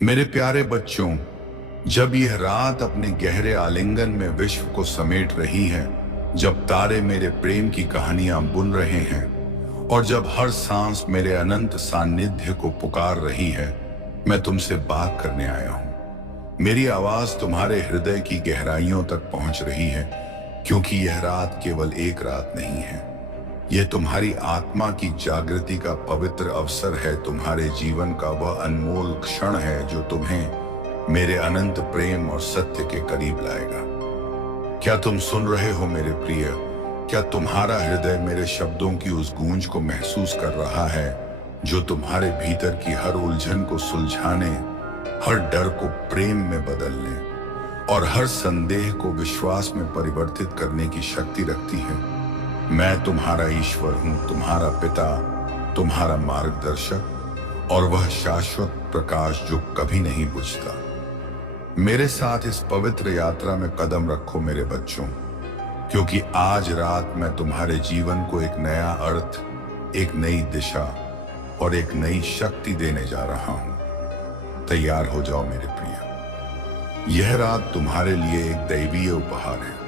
मेरे प्यारे बच्चों, जब यह रात अपने गहरे आलिंगन में विश्व को समेट रही है, जब तारे मेरे प्रेम की कहानियां बुन रहे हैं और जब हर सांस मेरे अनंत सानिध्य को पुकार रही है, मैं तुमसे बात करने आया हूं। मेरी आवाज तुम्हारे हृदय की गहराइयों तक पहुंच रही है, क्योंकि यह रात केवल एक रात नहीं है। यह तुम्हारी आत्मा की जागृति का पवित्र अवसर है। तुम्हारे जीवन का वह अनमोल क्षण है जो तुम्हें मेरे अनंत प्रेम और सत्य के करीब लाएगा। क्या तुम सुन रहे हो मेरे प्रिय? क्या तुम्हारा हृदय मेरे शब्दों की उस गूंज को महसूस कर रहा है जो तुम्हारे भीतर की हर उलझन को सुलझाने, हर डर को प्रेम में बदलने और हर संदेह को विश्वास में परिवर्तित करने की शक्ति रखती है? मैं तुम्हारा ईश्वर हूं, तुम्हारा पिता, तुम्हारा मार्गदर्शक और वह शाश्वत प्रकाश जो कभी नहीं बुझता। मेरे साथ इस पवित्र यात्रा में कदम रखो मेरे बच्चों, क्योंकि आज रात मैं तुम्हारे जीवन को एक नया अर्थ, एक नई दिशा और एक नई शक्ति देने जा रहा हूं। तैयार हो जाओ मेरे प्रिय। यह रात तुम्हारे लिए एक दैवीय उपहार है।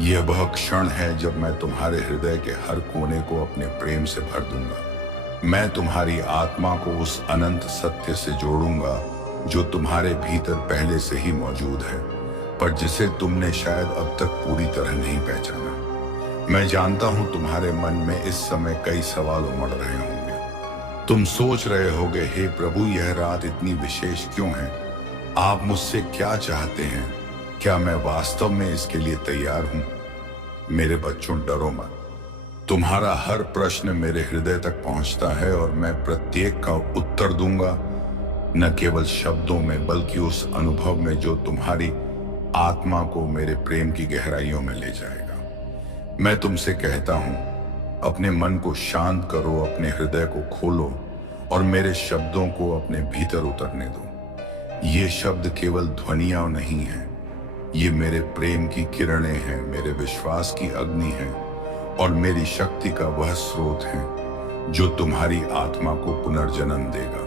यह वह क्षण है जब मैं तुम्हारे हृदय के हर कोने को अपने प्रेम से भर दूंगा। मैं तुम्हारी आत्मा को उस अनंत सत्य से जोड़ूंगा जो तुम्हारे भीतर पहले से ही मौजूद है, पर जिसे तुमने शायद अब तक पूरी तरह नहीं पहचाना। मैं जानता हूं तुम्हारे मन में इस समय कई सवाल उमड़ रहे होंगे। तुम सोच रहे होगे, हे प्रभु, यह रात इतनी विशेष क्यों है? आप मुझसे क्या चाहते हैं? क्या मैं वास्तव में इसके लिए तैयार हूं? मेरे बच्चों, डरो मत। तुम्हारा हर प्रश्न मेरे हृदय तक पहुंचता है और मैं प्रत्येक का उत्तर दूंगा, न केवल शब्दों में बल्कि उस अनुभव में जो तुम्हारी आत्मा को मेरे प्रेम की गहराइयों में ले जाएगा। मैं तुमसे कहता हूं, अपने मन को शांत करो, अपने हृदय को खोलो और मेरे शब्दों को अपने भीतर उतरने दो। ये शब्द केवल ध्वनियां नहीं है, ये मेरे प्रेम की किरणें हैं, मेरे विश्वास की अग्नि है और मेरी शक्ति का वह स्रोत है जो तुम्हारी आत्मा को पुनर्जन्म देगा।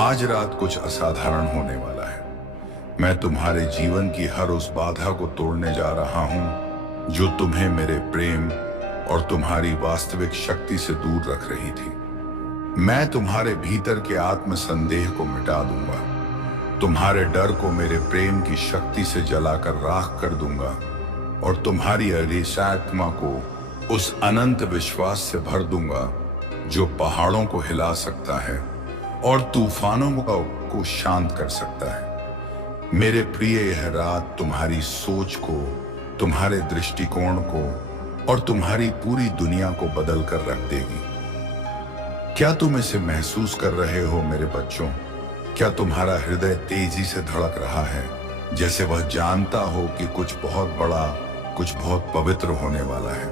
आज रात कुछ असाधारण होने वाला है। मैं तुम्हारे जीवन की हर उस बाधा को तोड़ने जा रहा हूं जो तुम्हें मेरे प्रेम और तुम्हारी वास्तविक शक्ति से दूर रख रही थी। मैं तुम्हारे भीतर के आत्म संदेह को मिटा दूंगा, तुम्हारे डर को मेरे प्रेम की शक्ति से जलाकर राख कर दूंगा और तुम्हारी आत्मा को उस अनंत विश्वास से भर दूंगा जो पहाड़ों को हिला सकता है और तूफानों को शांत कर सकता है। मेरे प्रिय, यह रात तुम्हारी सोच को, तुम्हारे दृष्टिकोण को और तुम्हारी पूरी दुनिया को बदल कर रख देगी। क्या तुम इसे महसूस कर रहे हो मेरे बच्चों? क्या तुम्हारा हृदय तेजी से धड़क रहा है, जैसे वह जानता हो कि कुछ बहुत बड़ा, कुछ बहुत पवित्र होने वाला है?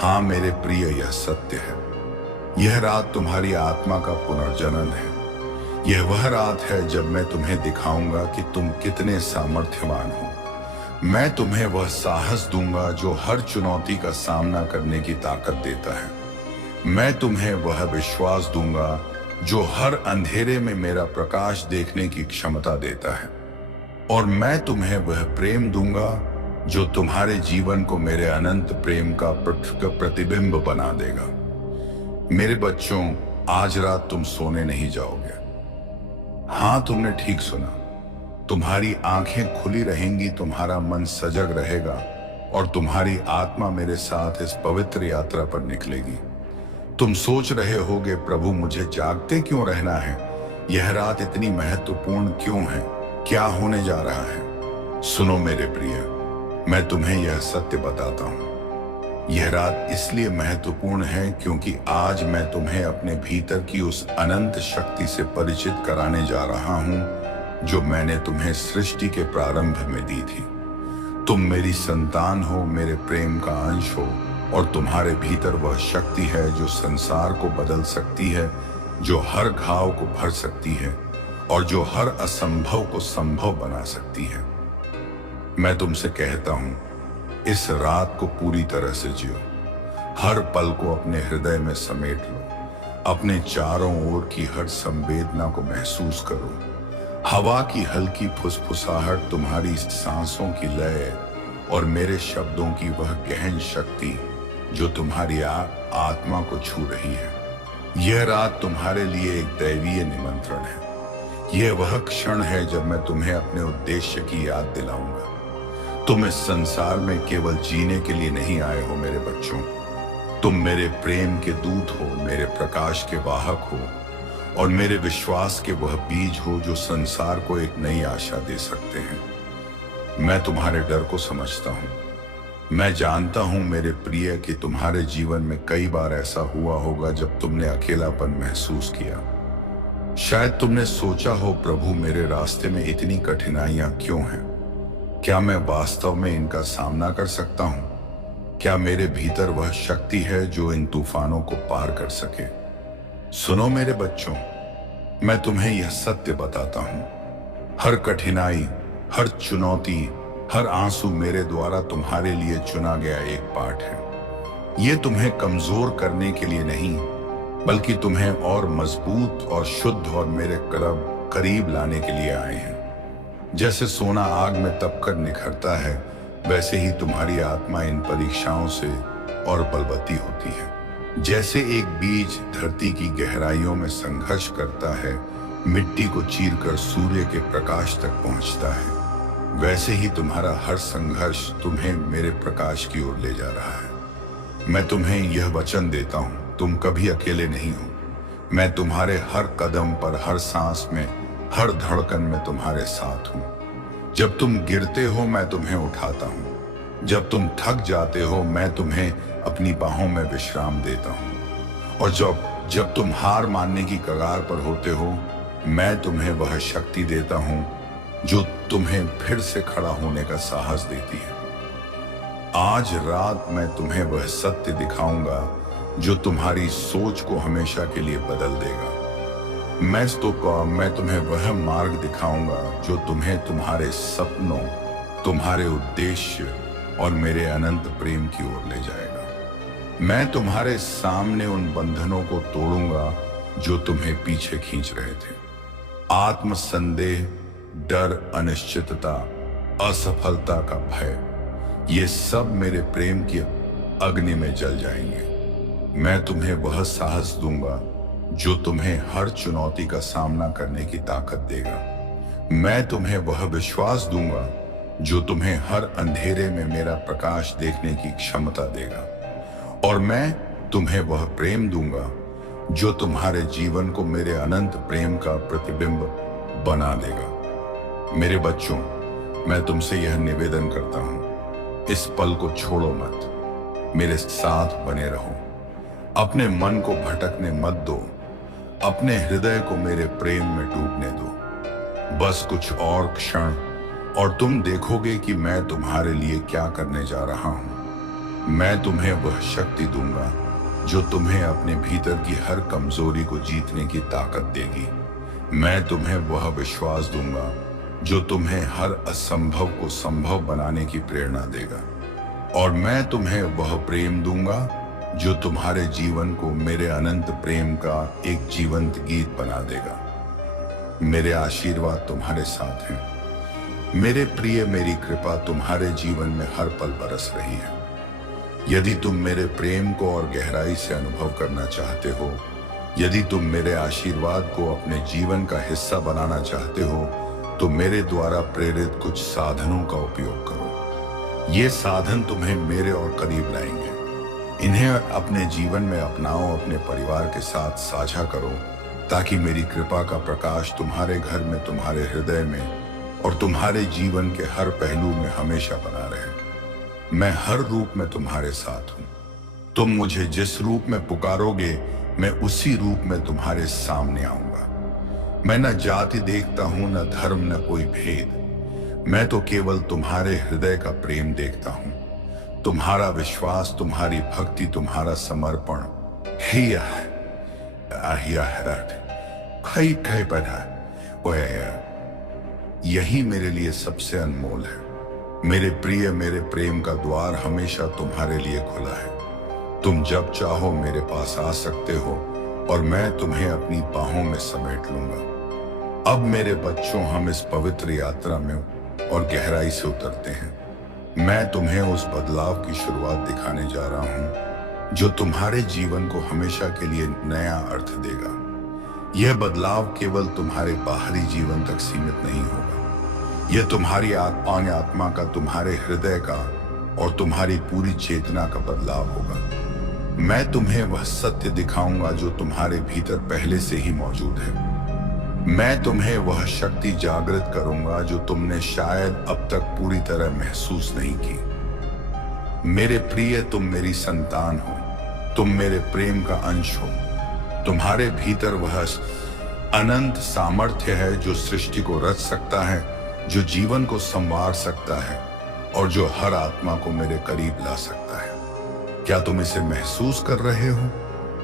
हाँ मेरे प्रिय, यह सत्य है। यह रात तुम्हारी आत्मा का पुनर्जनन है। यह वह रात है जब मैं तुम्हें दिखाऊंगा कि तुम कितने सामर्थ्यवान हो। मैं तुम्हें वह साहस दूंगा जो हर चुनौती का सामना करने की ताकत देता है। मैं तुम्हें वह विश्वास दूंगा जो हर अंधेरे में मेरा प्रकाश देखने की क्षमता देता है। और मैं तुम्हें वह प्रेम दूंगा जो तुम्हारे जीवन को मेरे अनंत प्रेम का प्रतिबिंब बना देगा। मेरे बच्चों, आज रात तुम सोने नहीं जाओगे। हाँ, तुमने ठीक सुना। तुम्हारी आंखें खुली रहेंगी, तुम्हारा मन सजग रहेगा और तुम्हारी आत्मा मेरे साथ इस पवित्र यात्रा पर निकलेगी। तुम सोच रहे होगे, प्रभु, मुझे जागते क्यों रहना है? यह रात इतनी महत्वपूर्ण क्यों है? क्या होने जा रहा है? सुनो मेरे प्रिय, मैं तुम्हें यह सत्य बताता हूं। यह रात इसलिए महत्वपूर्ण है क्योंकि आज मैं तुम्हें अपने भीतर की उस अनंत शक्ति से परिचित कराने जा रहा हूं जो मैंने तुम्हें सृष्टि के प्रारंभ में दी थी। तुम मेरी संतान हो, मेरे प्रेम का अंश हो और तुम्हारे भीतर वह शक्ति है जो संसार को बदल सकती है, जो हर घाव को भर सकती है और जो हर असंभव को संभव बना सकती है। मैं तुमसे कहता हूं, इस रात को पूरी तरह से जियो। हर पल को अपने हृदय में समेट लो। अपने चारों ओर की हर संवेदना को महसूस करो। हवा की हल्की फुसफुसाहट, तुम्हारी सांसों की लय और मेरे शब्दों की वह गहन शक्ति जो तुम्हारी आत्मा को छू रही है। यह रात तुम्हारे लिए एक दैवीय निमंत्रण है। यह वह क्षण है जब मैं तुम्हें अपने उद्देश्य की याद दिलाऊंगा। तुम इस संसार में केवल जीने के लिए नहीं आए हो मेरे बच्चों। तुम मेरे प्रेम के दूत हो, मेरे प्रकाश के वाहक हो और मेरे विश्वास के वह बीज हो जो संसार को एक नई आशा दे सकते हैं। मैं तुम्हारे डर को समझता हूं। मैं जानता हूं मेरे प्रिय कि तुम्हारे जीवन में कई बार ऐसा हुआ होगा जब तुमने अकेलापन महसूस किया। शायद तुमने सोचा हो, प्रभु मेरे रास्ते में इतनी कठिनाइयां क्यों हैं? क्या मैं वास्तव में इनका सामना कर सकता हूं? क्या मेरे भीतर वह शक्ति है जो इन तूफानों को पार कर सके? सुनो मेरे बच्चों, मैं तुम्हें यह सत्य बताता हूं। हर कठिनाई, हर चुनौती, हर आंसू मेरे द्वारा तुम्हारे लिए चुना गया एक पाठ है। ये तुम्हें कमजोर करने के लिए नहीं, बल्कि तुम्हें और मजबूत और शुद्ध और मेरे करीब लाने के लिए आए हैं। जैसे सोना आग में तपकर निखरता है, वैसे ही तुम्हारी आत्मा इन परीक्षाओं से और बलवती होती है। जैसे एक बीज धरती की गहराइयों में संघर्ष करता है, मिट्टी को चीरकर सूर्य के प्रकाश तक पहुंचता है, वैसे ही तुम्हारा हर संघर्ष तुम्हें मेरे प्रकाश की ओर ले जा रहा है। मैं तुम्हें यह वचन देता हूं, तुम कभी अकेले नहीं हो। मैं तुम्हारे हर कदम पर, हर सांस में, हर धड़कन में तुम्हारे साथ हूं। जब तुम गिरते हो मैं तुम्हें उठाता हूं। जब तुम थक जाते हो मैं तुम्हें अपनी बाहों में विश्राम देता हूं। और जब तुम हार मानने की कगार पर होते हो, मैं तुम्हें वह शक्ति देता हूं जो तुम्हें फिर से खड़ा होने का साहस देती है। आज रात मैं तुम्हें वह सत्य दिखाऊंगा जो तुम्हारी सोच को हमेशा के लिए बदल देगा। मैं तुम्हें वह मार्ग दिखाऊंगा जो तुम्हें तुम्हारे सपनों, तुम्हारे उद्देश्य और मेरे अनंत प्रेम की ओर ले जाएगा। मैं तुम्हारे सामने उन बंधनों को तोड़ूंगा जो तुम्हें पीछे खींच रहे थे। आत्मसंदेह, डर, अनिश्चितता, असफलता का भय, ये सब मेरे प्रेम की अग्नि में जल जाएंगे। मैं तुम्हें वह साहस दूंगा जो तुम्हें हर चुनौती का सामना करने की ताकत देगा। मैं तुम्हें वह विश्वास दूंगा जो तुम्हें हर अंधेरे में मेरा प्रकाश देखने की क्षमता देगा। और मैं तुम्हें वह प्रेम दूंगा जो तुम्हारे जीवन को मेरे अनंत प्रेम का प्रतिबिंब बना देगा। मेरे बच्चों, मैं तुमसे यह निवेदन करता हूं, इस पल को छोड़ो मत, मेरे साथ बने रहो। अपने मन को भटकने मत दो, अपने हृदय को मेरे प्रेम में डूबने दो। बस कुछ और क्षण और तुम देखोगे कि मैं तुम्हारे लिए क्या करने जा रहा हूं। मैं तुम्हें वह शक्ति दूंगा जो तुम्हें अपने भीतर की हर कमजोरी को जीतने की ताकत देगी। मैं तुम्हें वह विश्वास दूंगा जो तुम्हें हर असंभव को संभव बनाने की प्रेरणा देगा। और मैं तुम्हें वह प्रेम दूंगा जो तुम्हारे जीवन को मेरे अनंत प्रेम का एक जीवंत गीत बना देगा। मेरे आशीर्वाद तुम्हारे साथ हैं। मेरे प्रिय, मेरी कृपा तुम्हारे जीवन में हर पल बरस रही है। यदि तुम मेरे प्रेम को और गहराई से अनुभव करना चाहते हो, यदि तुम मेरे आशीर्वाद को अपने जीवन का हिस्सा बनाना चाहते हो, तो मेरे द्वारा प्रेरित कुछ साधनों का उपयोग करो। ये साधन तुम्हें मेरे और करीब लाएंगे। इन्हें अपने जीवन में अपनाओ, अपने परिवार के साथ साझा करो, ताकि मेरी कृपा का प्रकाश तुम्हारे घर में, तुम्हारे हृदय में और तुम्हारे जीवन के हर पहलू में हमेशा बना रहे। मैं हर रूप में तुम्हारे साथ हूं। तुम मुझे जिस रूप में पुकारोगे, मैं उसी रूप में तुम्हारे सामने आऊंगा। मैं न जाति देखता हूं, न धर्म, न कोई भेद। मैं तो केवल तुम्हारे हृदय का प्रेम देखता हूं, तुम्हारा विश्वास, तुम्हारी भक्ति, तुम्हारा समर्पण। यही मेरे लिए सबसे अनमोल है। मेरे प्रिय, मेरे प्रेम का द्वार हमेशा तुम्हारे लिए खुला है। तुम जब चाहो मेरे पास आ सकते हो और मैं तुम्हें अपनी बाहों में समेट लूंगा। अब मेरे बच्चों, हम इस पवित्र यात्रा में और गहराई से उतरते हैं। मैं तुम्हें उस बदलाव की शुरुआत दिखाने जा रहा हूं जो तुम्हारे जीवन को हमेशा के लिए नया अर्थ देगा। यह बदलाव केवल तुम्हारे बाहरी जीवन तक सीमित नहीं होगा। यह तुम्हारी आत्मा का, तुम्हारे हृदय का और तुम्हारी पूरी चेतना का बदलाव होगा। मैं तुम्हें वह सत्य दिखाऊंगा जो तुम्हारे भीतर पहले से ही मौजूद है। मैं तुम्हें वह शक्ति जागृत करूंगा जो तुमने शायद अब तक पूरी तरह महसूस नहीं की। मेरे प्रिय, तुम मेरी संतान हो, तुम मेरे प्रेम का अंश हो। तुम्हारे भीतर वह अनंत सामर्थ्य है जो सृष्टि को रच सकता है, जो जीवन को संवार सकता है और जो हर आत्मा को मेरे करीब ला सकता है। क्या तुम इसे महसूस कर रहे हो?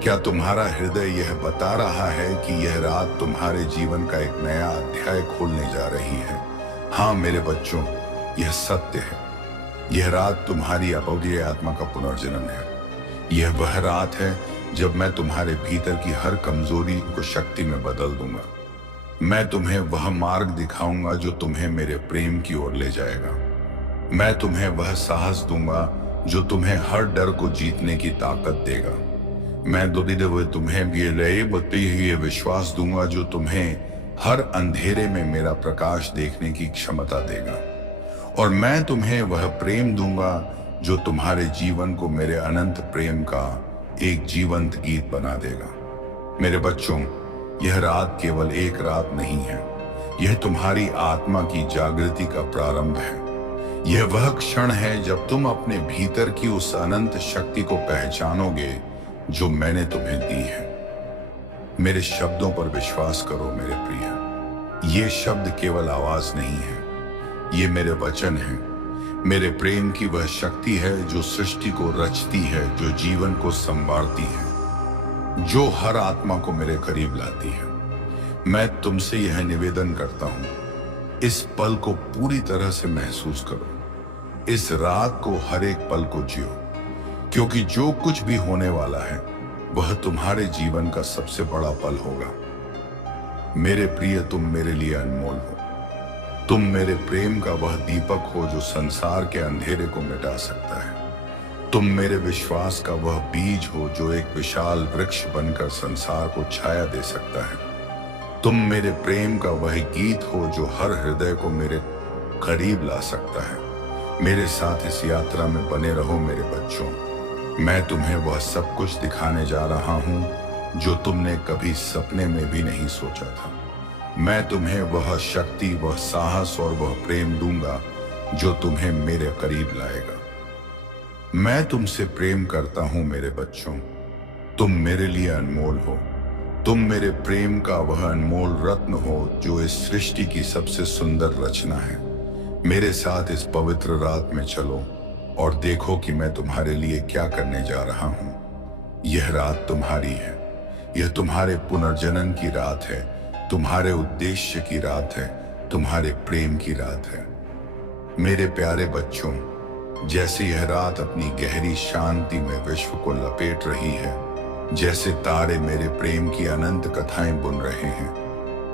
क्या तुम्हारा हृदय यह बता रहा है कि यह रात तुम्हारे जीवन का एक नया अध्याय खोलने जा रही है? हाँ मेरे बच्चों, यह सत्य है। यह रात तुम्हारी अपव्यय आत्मा का पुनर्जन्म है। यह वह रात है जब मैं तुम्हारे भीतर की हर कमजोरी को शक्ति में बदल दूंगा। मैं तुम्हें वह मार्ग दिखाऊंगा जो तुम्हें मेरे प्रेम की ओर ले जाएगा। मैं तुम्हें वह साहस दूंगा जो तुम्हें हर डर को जीतने की ताकत देगा। मैं तुम्हें ये विश्वास दूंगा जो तुम्हें हर अंधेरे में मेरा प्रकाश देखने की क्षमता देगा। और मैं तुम्हें वह प्रेम दूंगा जो तुम्हारे जीवन को मेरे अनंत प्रेम का एक जीवंत गीत बना देगा। मेरे बच्चों, यह रात केवल एक रात नहीं है, यह तुम्हारी आत्मा की जागृति का प्रारंभ है। यह वह क्षण है जब तुम अपने भीतर की उस अनंत शक्ति को पहचानोगे जो मैंने तुम्हें दी है। मेरे शब्दों पर विश्वास करो मेरे प्रिय। ये शब्द केवल आवाज नहीं है, ये मेरे वचन हैं। मेरे प्रेम की वह शक्ति है जो सृष्टि को रचती है, जो जीवन को संवारती है, जो हर आत्मा को मेरे करीब लाती है। मैं तुमसे यह निवेदन करता हूं, इस पल को पूरी तरह से महसूस करो। इस रात को, हर एक पल को जियो, क्योंकि जो कुछ भी होने वाला है वह तुम्हारे जीवन का सबसे बड़ा पल होगा। मेरे प्रिय, तुम मेरे लिए अनमोल हो। तुम मेरे प्रेम का वह दीपक हो जो संसार के अंधेरे को मिटा सकता है। तुम मेरे विश्वास का वह बीज हो जो एक विशाल वृक्ष बनकर संसार को छाया दे सकता है। तुम मेरे प्रेम का वह गीत हो जो हर हृदय को मेरे करीब ला सकता है। मेरे साथ इस यात्रा में बने रहो मेरे बच्चों। मैं तुम्हें वह सब कुछ दिखाने जा रहा हूं जो तुमने कभी सपने में भी नहीं सोचा था। मैं तुम्हें वह शक्ति, वह साहस और वह प्रेम दूंगा जो तुम्हें मेरे करीब लाएगा। मैं तुमसे प्रेम करता हूं मेरे बच्चों। तुम मेरे लिए अनमोल हो। तुम मेरे प्रेम का वह अनमोल रत्न हो जो इस सृष्टि की सबसे सुंदर रचना है। मेरे साथ इस पवित्र रात में चलो और देखो कि मैं तुम्हारे लिए क्या करने जा रहा हूं। यह रात तुम्हारी है। यह तुम्हारे पुनर्जन्म की रात है, तुम्हारे उद्देश्य की रात है, तुम्हारे प्रेम की रात है। मेरे प्यारे बच्चों, जैसे यह रात अपनी गहरी शांति में विश्व को लपेट रही है, जैसे तारे मेरे प्रेम की अनंत कथाएं बुन रहे हैं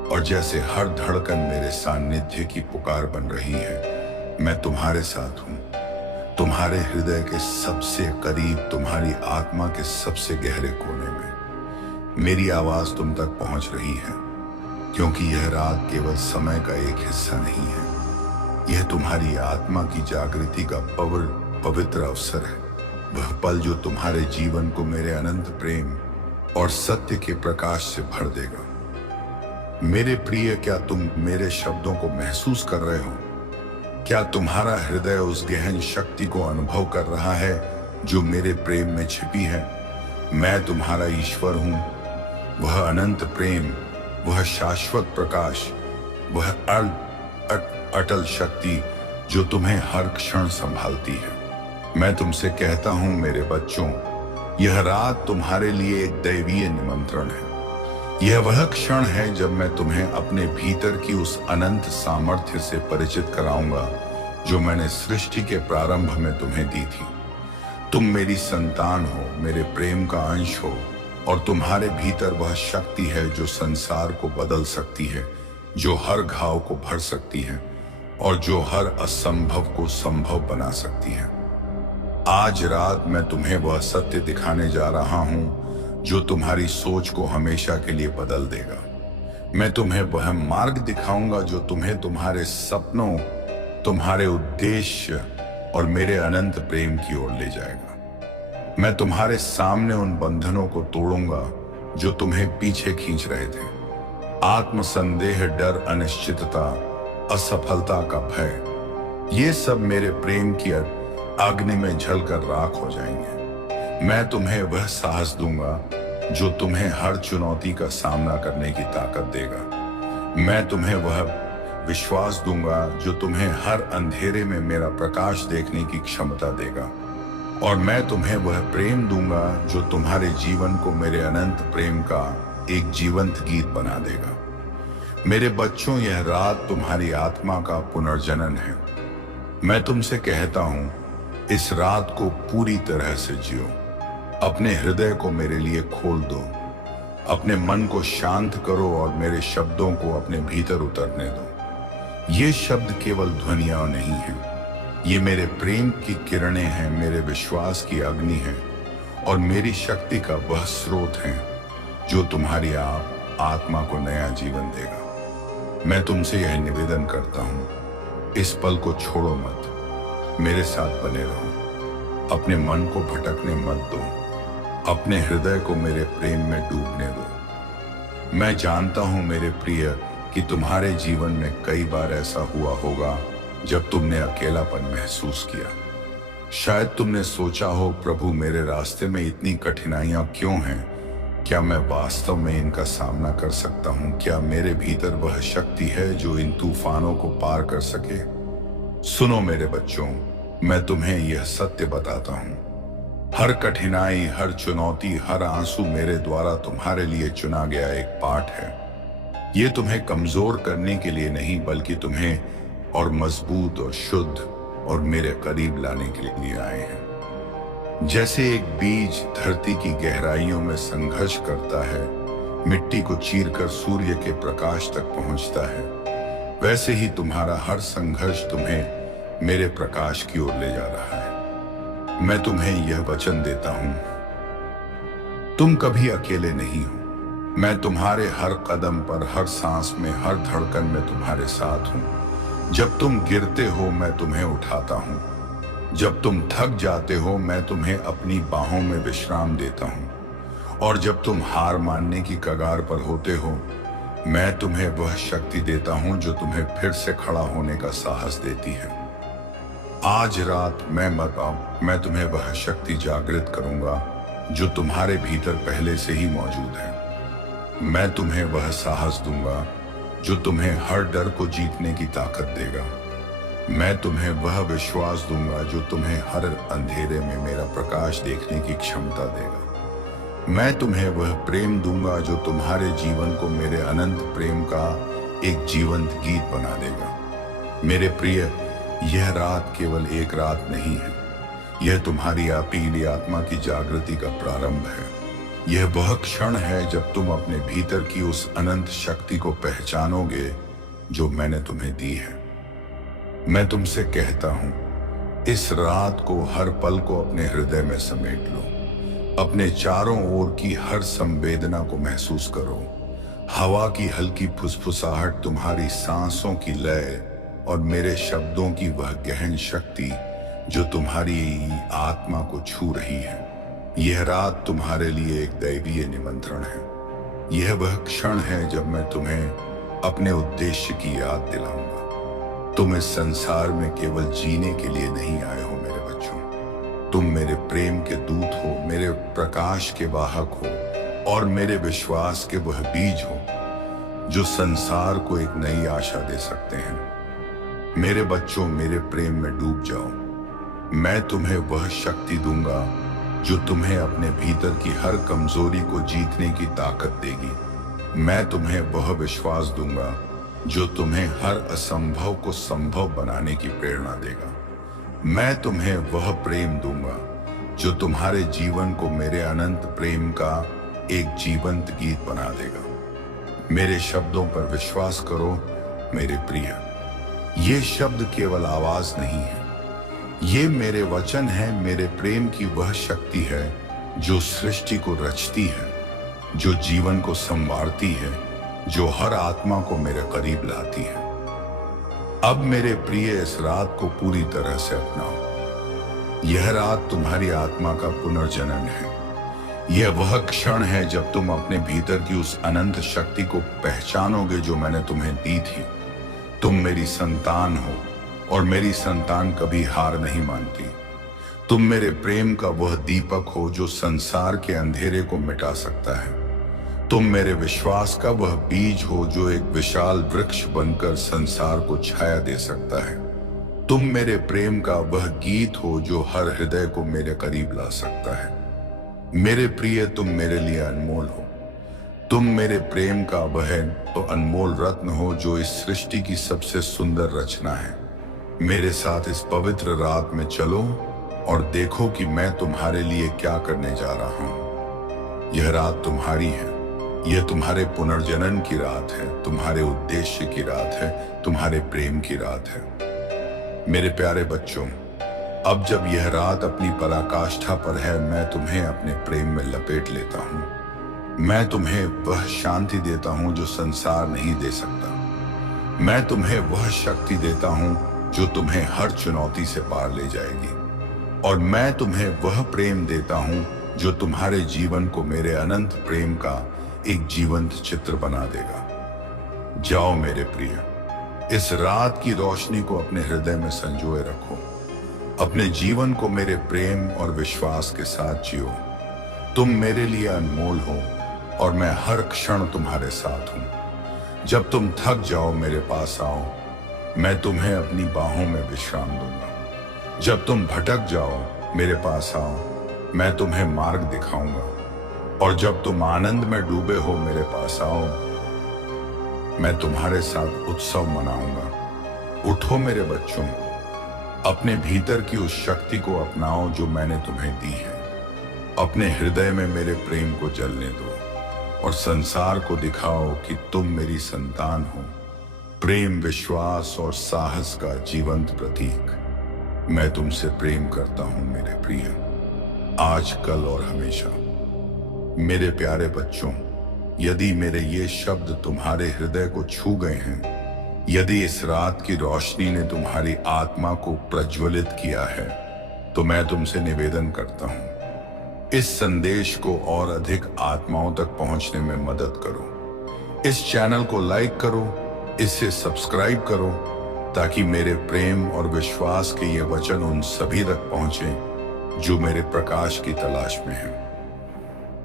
और जैसे हर धड़कन मेरे सान्निध्य की पुकार बन रही है, मैं तुम्हारे साथ हूं। तुम्हारे हृदय के सबसे करीब, तुम्हारी आत्मा के सबसे गहरे कोने में मेरी आवाज तुम तक पहुंच रही है, क्योंकि यह रात केवल समय का एक हिस्सा नहीं है। यह तुम्हारी आत्मा की जागृति का पवित्र अवसर है। वह पल जो तुम्हारे जीवन को मेरे अनंत प्रेम और सत्य के प्रकाश से भर देगा। मेरे प्रिय, क्या तुम मेरे शब्दों को महसूस कर रहे हो? क्या तुम्हारा हृदय उस गहन शक्ति को अनुभव कर रहा है जो मेरे प्रेम में छिपी है? मैं तुम्हारा ईश्वर हूं, वह अनंत प्रेम, वह शाश्वत प्रकाश, वह अटल शक्ति जो तुम्हें हर क्षण संभालती है। मैं तुमसे कहता हूं मेरे बच्चों, यह रात तुम्हारे लिए एक दैवीय निमंत्रण है। यह वह क्षण है जब मैं तुम्हें अपने भीतर की उस अनंत सामर्थ्य से परिचित कराऊंगा जो मैंने सृष्टि के प्रारंभ में तुम्हें दी थी। तुम मेरी संतान हो, मेरे प्रेम का अंश हो और तुम्हारे भीतर वह शक्ति है जो संसार को बदल सकती है, जो हर घाव को भर सकती है और जो हर असंभव को संभव बना सकती है। आज रात मैं तुम्हें वह सत्य दिखाने जा रहा हूं जो तुम्हारी सोच को हमेशा के लिए बदल देगा। मैं तुम्हें वह मार्ग दिखाऊंगा जो तुम्हें तुम्हारे सपनों, तुम्हारे उद्देश्य और मेरे अनंत प्रेम की ओर ले जाएगा। मैं तुम्हारे सामने उन बंधनों को तोड़ूंगा जो तुम्हें पीछे खींच रहे थे। आत्मसंदेह, डर, अनिश्चितता, असफलता का भय, ये सब मेरे प्रेम की अग्नि में जलकर राख हो जाएंगे। मैं तुम्हें वह साहस दूंगा जो तुम्हें हर चुनौती का सामना करने की ताकत देगा। मैं तुम्हें वह विश्वास दूंगा जो तुम्हें हर अंधेरे में मेरा प्रकाश देखने की क्षमता देगा। और मैं तुम्हें वह प्रेम दूंगा जो तुम्हारे जीवन को मेरे अनंत प्रेम का एक जीवंत गीत बना देगा। मेरे बच्चों, यह रात तुम्हारी आत्मा का पुनर्जनन है। मैं तुमसे कहता हूं, इस रात को पूरी तरह से जियो। अपने हृदय को मेरे लिए खोल दो, अपने मन को शांत करो और मेरे शब्दों को अपने भीतर उतरने दो। ये शब्द केवल ध्वनियां नहीं हैं, ये मेरे प्रेम की किरणें हैं, मेरे विश्वास की अग्नि है और मेरी शक्ति का वह स्रोत है जो तुम्हारी आत्मा को नया जीवन देगा। मैं तुमसे यह निवेदन करता हूं, इस पल को छोड़ो मत, मेरे साथ बने रहो। अपने मन को भटकने मत दो, अपने हृदय को मेरे प्रेम में डूबने दो। मैं जानता हूं मेरे प्रिय कि तुम्हारे जीवन में कई बार ऐसा हुआ होगा जब तुमने अकेलापन महसूस किया। शायद तुमने सोचा हो, प्रभु मेरे रास्ते में इतनी कठिनाइयां क्यों हैं? क्या मैं वास्तव में इनका सामना कर सकता हूं? क्या मेरे भीतर वह शक्ति है जो इन तूफानों को पार कर सके? सुनो मेरे बच्चों, मैं तुम्हें यह सत्य बताता हूं, हर कठिनाई, हर चुनौती, हर आंसू मेरे द्वारा तुम्हारे लिए चुना गया एक पाठ है। ये तुम्हें कमजोर करने के लिए नहीं, बल्कि तुम्हें और मजबूत और शुद्ध और मेरे करीब लाने के लिए आए हैं। जैसे एक बीज धरती की गहराइयों में संघर्ष करता है, मिट्टी को चीरकर सूर्य के प्रकाश तक पहुंचता है, वैसे ही तुम्हारा हर संघर्ष तुम्हें मेरे प्रकाश की ओर ले जा रहा है। मैं तुम्हें यह वचन देता हूं, तुम कभी अकेले नहीं हो। मैं तुम्हारे हर कदम पर, हर सांस में, हर धड़कन में तुम्हारे साथ हूं। जब तुम गिरते हो मैं तुम्हें उठाता हूं, जब तुम थक जाते हो मैं तुम्हें अपनी बाहों में विश्राम देता हूं, और जब तुम हार मानने की कगार पर होते हो मैं तुम्हें वह शक्ति देता हूं जो तुम्हें फिर से खड़ा होने का साहस देती है। आज रात मैं तुम्हें वह शक्ति जागृत करूंगा जो तुम्हारे भीतर पहले से ही मौजूद है। मैं तुम्हें वह साहस दूंगा जो तुम्हें हर डर को जीतने की ताकत देगा। मैं तुम्हें वह विश्वास दूंगा जो तुम्हें हर अंधेरे में मेरा प्रकाश देखने की क्षमता देगा। मैं तुम्हें वह प्रेम दूंगा जो तुम्हारे जीवन को मेरे अनंत प्रेम का एक जीवंत गीत बना देगा। मेरे प्रिय, यह रात केवल एक रात नहीं है, यह तुम्हारी पीली आत्मा की जागृति का प्रारंभ है। यह वह क्षण है जब तुम अपने भीतर की उस अनंत शक्ति को पहचानोगे जो मैंने तुम्हें दी है। मैं तुमसे कहता हूं, इस रात को, हर पल को अपने हृदय में समेट लो। अपने चारों ओर की हर संवेदना को महसूस करो। हवा की हल्की फुसफुसाहट, तुम्हारी सांसों की लय और मेरे शब्दों की वह गहन शक्ति जो तुम्हारी आत्मा को छू रही है। यह रात तुम्हारे लिए एक दैवीय निमंत्रण है। यह वह क्षण है जब मैं तुम्हें अपने उद्देश्य की याद दिलाऊंगा। तुम इस संसार में केवल जीने के लिए नहीं आए हो मेरे बच्चों, तुम मेरे प्रेम के दूत हो, मेरे प्रकाश के वाहक हो और मेरे विश्वास के वह बीज हो जो संसार को एक नई आशा दे सकते हैं। मेरे बच्चों, मेरे प्रेम में डूब जाओ। मैं तुम्हें वह शक्ति दूंगा जो तुम्हें अपने भीतर की हर कमजोरी को जीतने की ताकत देगी। मैं तुम्हें वह विश्वास दूंगा जो तुम्हें हर असंभव को संभव बनाने की प्रेरणा देगा। मैं तुम्हें वह प्रेम दूंगा जो तुम्हारे जीवन को मेरे अनंत प्रेम का एक जीवंत गीत बना देगा। मेरे शब्दों पर विश्वास करो मेरे प्रिय। ये शब्द केवल आवाज नहीं है, ये मेरे वचन है। मेरे प्रेम की वह शक्ति है जो सृष्टि को रचती है, जो जीवन को संवारती है, जो हर आत्मा को मेरे करीब लाती है। अब मेरे प्रिय, इस रात को पूरी तरह से अपनाओ। यह रात तुम्हारी आत्मा का पुनर्जनन है। यह वह क्षण है जब तुम अपने भीतर की उस अनंत शक्ति को पहचानोगे जो मैंने तुम्हें दी थी। तुम मेरी संतान हो और मेरी संतान कभी हार नहीं मानती। तुम मेरे प्रेम का वह दीपक हो जो संसार के अंधेरे को मिटा सकता है। तुम मेरे विश्वास का वह बीज हो जो एक विशाल वृक्ष बनकर संसार को छाया दे सकता है। तुम मेरे प्रेम का वह गीत हो जो हर हृदय को मेरे करीब ला सकता है। मेरे प्रिय, तुम मेरे लिए अनमोल हो। तुम मेरे प्रेम का वह तो अनमोल रत्न हो जो इस सृष्टि की सबसे सुंदर रचना है। मेरे साथ इस पवित्र रात में चलो और देखो कि मैं तुम्हारे लिए क्या करने जा रहा हूं। यह रात तुम्हारी है। यह तुम्हारे पुनर्जनन की रात है, तुम्हारे उद्देश्य की रात है, तुम्हारे प्रेम की रात है। मेरे प्यारे बच्चों, अब जब यह रात अपनी पराकाष्ठा पर है, मैं तुम्हें अपने प्रेम में लपेट लेता हूं। मैं तुम्हें वह शांति देता हूं जो संसार नहीं दे सकता। मैं तुम्हें वह शक्ति देता हूं जो तुम्हें हर चुनौती से पार ले जाएगी। और मैं तुम्हें वह प्रेम देता हूं जो तुम्हारे जीवन को मेरे अनंत प्रेम का एक जीवंत चित्र बना देगा। जाओ मेरे प्रिय, इस रात की रोशनी को अपने हृदय में संजोए रखो। अपने जीवन को मेरे प्रेम और विश्वास के साथ जियो। तुम मेरे लिए अनमोल हो और मैं हर क्षण तुम्हारे साथ हूं। जब तुम थक जाओ मेरे पास आओ, मैं तुम्हें अपनी बाहों में विश्राम दूंगा। जब तुम भटक जाओ मेरे पास आओ, मैं तुम्हें मार्ग दिखाऊंगा। और जब तुम आनंद में डूबे हो मेरे पास आओ, मैं तुम्हारे साथ उत्सव मनाऊंगा। उठो मेरे बच्चों, अपने भीतर की उस शक्ति को अपनाओ जो मैंने तुम्हें दी है। अपने हृदय में मेरे प्रेम को जलने दो और संसार को दिखाओ कि तुम मेरी संतान हो। प्रेम, विश्वास और साहस का जीवंत प्रतीक। मैं तुमसे प्रेम करता हूं मेरे प्रिय, आज, कल और हमेशा। मेरे प्यारे बच्चों, यदि मेरे ये शब्द तुम्हारे हृदय को छू गए हैं, यदि इस रात की रोशनी ने तुम्हारी आत्मा को प्रज्वलित किया है, तो मैं तुमसे निवेदन करता हूं, इस संदेश को और अधिक आत्माओं तक पहुंचने में मदद करो। इस चैनल को लाइक करो, इसे सब्सक्राइब करो, ताकि मेरे प्रेम और विश्वास के ये वचन उन सभी तक पहुंचे जो मेरे प्रकाश की तलाश में हैं।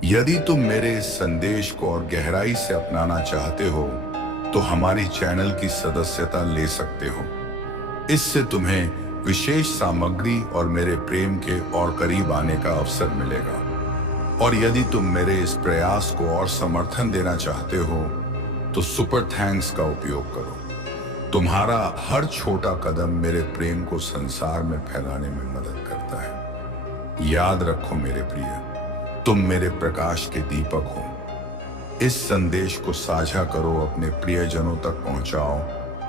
यदि तुम मेरे इस संदेश को और गहराई से अपनाना चाहते हो, तो हमारी चैनल की सदस्यता ले सकते हो। इससे तुम्हें विशेष सामग्री और मेरे प्रेम के और करीब आने का अवसर मिलेगा। और यदि तुम मेरे इस प्रयास को और समर्थन देना चाहते हो, तो सुपर थैंक्स का उपयोग करो। तुम्हारा हर छोटा कदम मेरे प्रेम को संसार में फैलाने में मदद करता है। याद रखो मेरे प्रिय, तुम मेरे प्रकाश के दीपक हो। इस संदेश को साझा करो, अपने प्रियजनों तक पहुंचाओ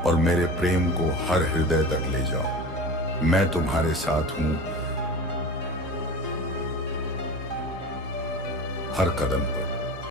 और मेरे प्रेम को हर हृदय तक ले जाओ। मैं तुम्हारे साथ हूं हर कदम पर।